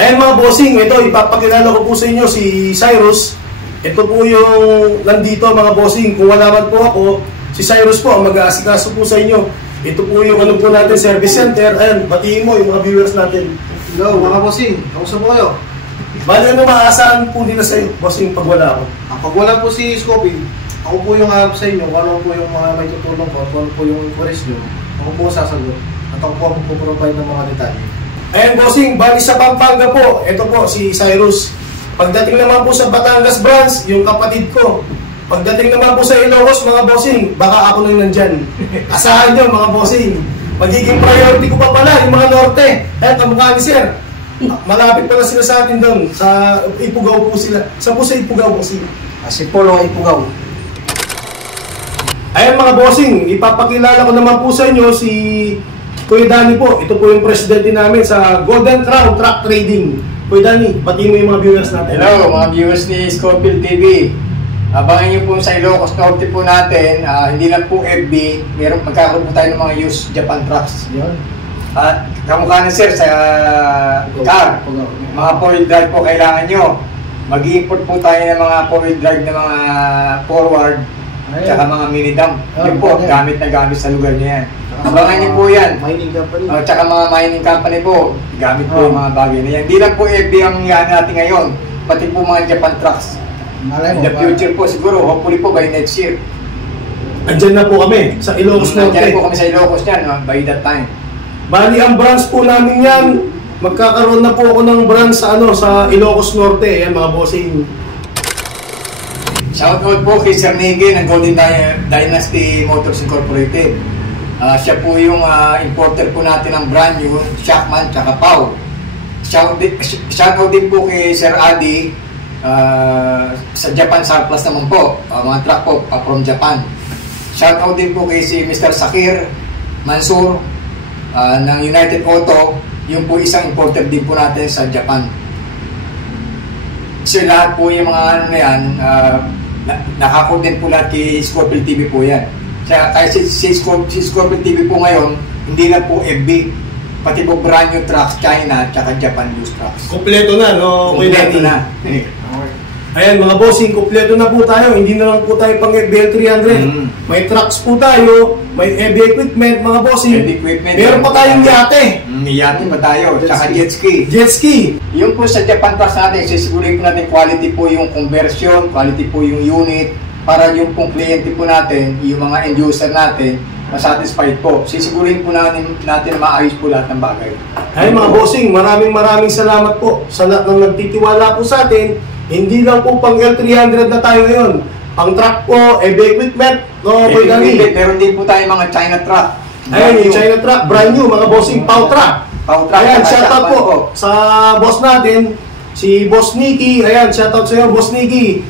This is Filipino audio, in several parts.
Ayan mga bossing, ito ipapakilala ko po sa inyo si Cyrus. Ito po yung nandito mga bossing. Kung wala man po ako, si Cyrus po ang mag-aasikaso po sa inyo. Ito po yung ano po natin, service center. Ayan, batiin mo yung mga viewers natin. Hello mga bossing, kamusta po kayo? Bali ano maaasahan po nila sa iyo, bossing, pag wala ako? Pag wala po si Scopy, ako po yung harap sa inyo, kung ano po yung mga may tutulong ko, kung ano po yung inquiries nyo, ako po sasagot. At ako po ang puprovide ng mga detalye. Ayan bossing, bali sa Pampanga po, ito po si Cyrus. Pagdating naman po sa Batangas branch, yung kapatid ko. Pagdating naman po sa Ilocos mga bossing, baka ako nang nandyan. Asahan nyo mga bossing. Magiging priority ko pa pala yung mga norte. Ayan, kamukha ni sir. Malapit pala sila sa atin doon. Sa Ipugao po sila. Sa po sa Ipugao bossing. Si Polo Ipugao. Ayan mga bossing, ipapakilala ko naman po sa inyo si Kuya Danny po. Ito po yung presidente namin sa Golden Crown Truck Trading. Kuya Danny, batiin mo yung mga viewers natin. Hello mga viewers ni Scofield TV. Abangan niyo po sa Ilocos Norte po natin, hindi lang po FB, meron magkakaroon po tayo ng mga used Japan trucks. Yun. At kamukha na sir sa car, mga 4-wheel drive po kailangan nyo. Mag-i-import po tayo ng mga 4-wheel drive na mga forward, tsaka mga mini dump. Yun po, gamit na gamit sa lugar niya yan. Abangan niyo po yan. Mining company. Tsaka mga mining company po, gamit po yung mga bagay na yan. Hindi lang po FB ang yan natin ngayon, pati po mga Japan trucks. In the future po siguro, hopefully po by next year. Andyan na po kami sa Ilocos Norte. Andyan po kami sa Ilocos yan, by that time. Bali, ang branch po namin yan, magkakaroon na po ako ng branch sa, sa Ilocos Norte. Ayan mga bossing. Shoutout po kay Sir Nigel ng Golden Dynasty Motors Incorporated. Siya po yung importer po natin ng brand new, Shockman tsaka Pau. Shoutout din po kay Sir Adi sa Japan Surplus naman po, mga truck po from Japan. Shoutout din po kay si Mr. Sakir Mansur ng United Auto, yung po isang importer din po natin sa Japan. So lahat po yung mga ano na yan, nakakot din po lahat kay Scofield TV po yan. Kaya si Scofield TV po ngayon, hindi na po FB, pati po brand new trucks, China, tsaka Japan used trucks. Kompleto na, no? Kompleto na. Ayan mga bossing, kompleto na po tayo. Hindi na lang po tayo pang FBL 300. May trucks po tayo, may heavy equipment mga bossing. Heavy equipment. Meron pa tayong yate. Yate pa tayo, tsaka jet ski. Jet ski. Yung po sa Japan trucks natin, sisigurin po natin quality po yung conversion, quality po yung unit, para yung pong kliyente po natin, yung mga end user natin, masatisfied po. Sisigurin po natin maayos po lahat ng bagay. Ay mga bossing, maraming salamat po sa lahat ng nagtitiwala po sa atin. Hindi lang po pang L300 na tayo ngayon. Pang truck po, heavy equipment, no, Boy Danny. Meron din po tayo mga China truck. Ayan, yung China truck, brand new, mga bossing, Pau truck. Pau truck. Ayan, shoutout po sa boss natin, si Boss Nicky. Ayan, shoutout sa iyo, Boss Nicky.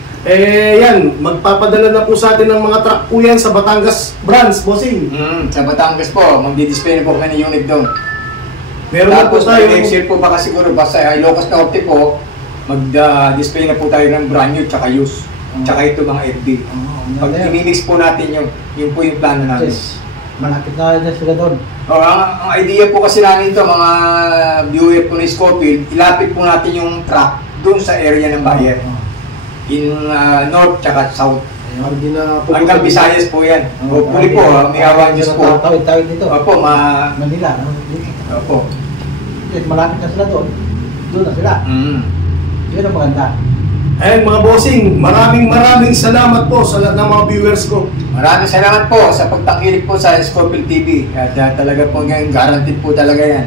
Yan, magpapadala na po sa atin ng mga truck po yan sa Batangas branch, bossing. Sa Batangas po, magdi-display na po kami ng unit doon. Meron na po tayo. Next year po baka siguro, basta Ilocos Norte po, mag-display na po tayo ng brand new tsaka used. Tsaka ito mga FB. Pag i-mix po natin yun po yung plano natin. Malapit na sila doon. Ang idea po kasi namin ito, mga viewer po ni Scofield, ilapit po natin yung truck doon sa area ng bayan. In north tsaka south. Hanggang Visayas po yan. Hopefully po, may awan Diyos po. Tawid dito. Opo, Manila. Opo. Malapit na sila doon. Doon na sila. Yun ang maganda. Ayan mga bossing, maraming salamat po sa lahat ng mga viewers ko. Maraming salamat po sa pagtangkilik po sa Scofield TV. At talaga po ngayon, guaranteed po talaga yan.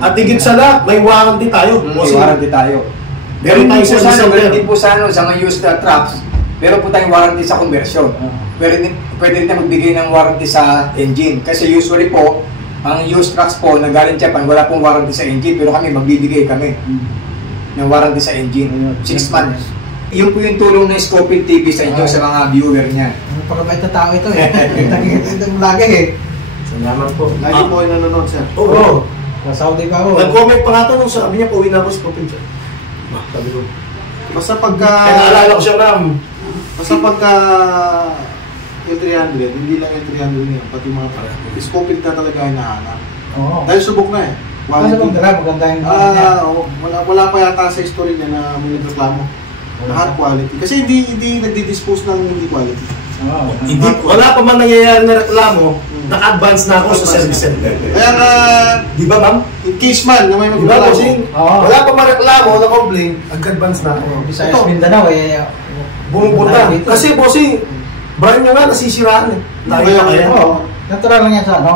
At higit sa lahat, may warranty tayo. May warranty tayo. Meron tayong service warranty po sa mga used trucks. Meron po tayong warranty sa conversion. Pwede rin na magbigay ng warranty sa engine. Kasi usually po, ang used trucks po na galing Japan, wala pong warranty sa engine. Pero kami, magbibigay kami ng warranty sa engine. 6 months. Yun po yung tulong ng Scofield TV sa inyo, sa mga viewer niya. Pagkabait na tao ito eh. Nakikita mo lagi eh. Salamat po. Lagi po yung nanonood sir. Oo. Sa Saudi pa ako. Nag-comment pa nga ito nung sabi niya, pauwi na ako sa Scofield. Sabi ko. Basta pagka... Kaya naalala ko siya, ma'am. Basta pagka... yung 300, hindi lang yung 300 niya, pati mga Scofield na talaga hinahanap. Dahil subok na eh. quality. Ano bang dala? Maganda yung niya. Wala pa yata sa history niya na may nagreklamo. Lahat quality. Kasi hindi nagdi-dispose ng hindi quality. Oo. Hindi, wala pa man nangyayari na reklamo, naka-advance na ako sa service center. Kaya nga, Di ba, ma'am? in case man na may Di ba, magreklamo, bossing? Oo. Wala pa man reklamo, na-complain, nag-advance na ako. Visayas, Ito, Mindanao eh. bumupunta. Kasi, bossing, brand nyo nga nasisiraan eh. Tayo Kaya, na kaya. Oo. Natural lang yan sa ano.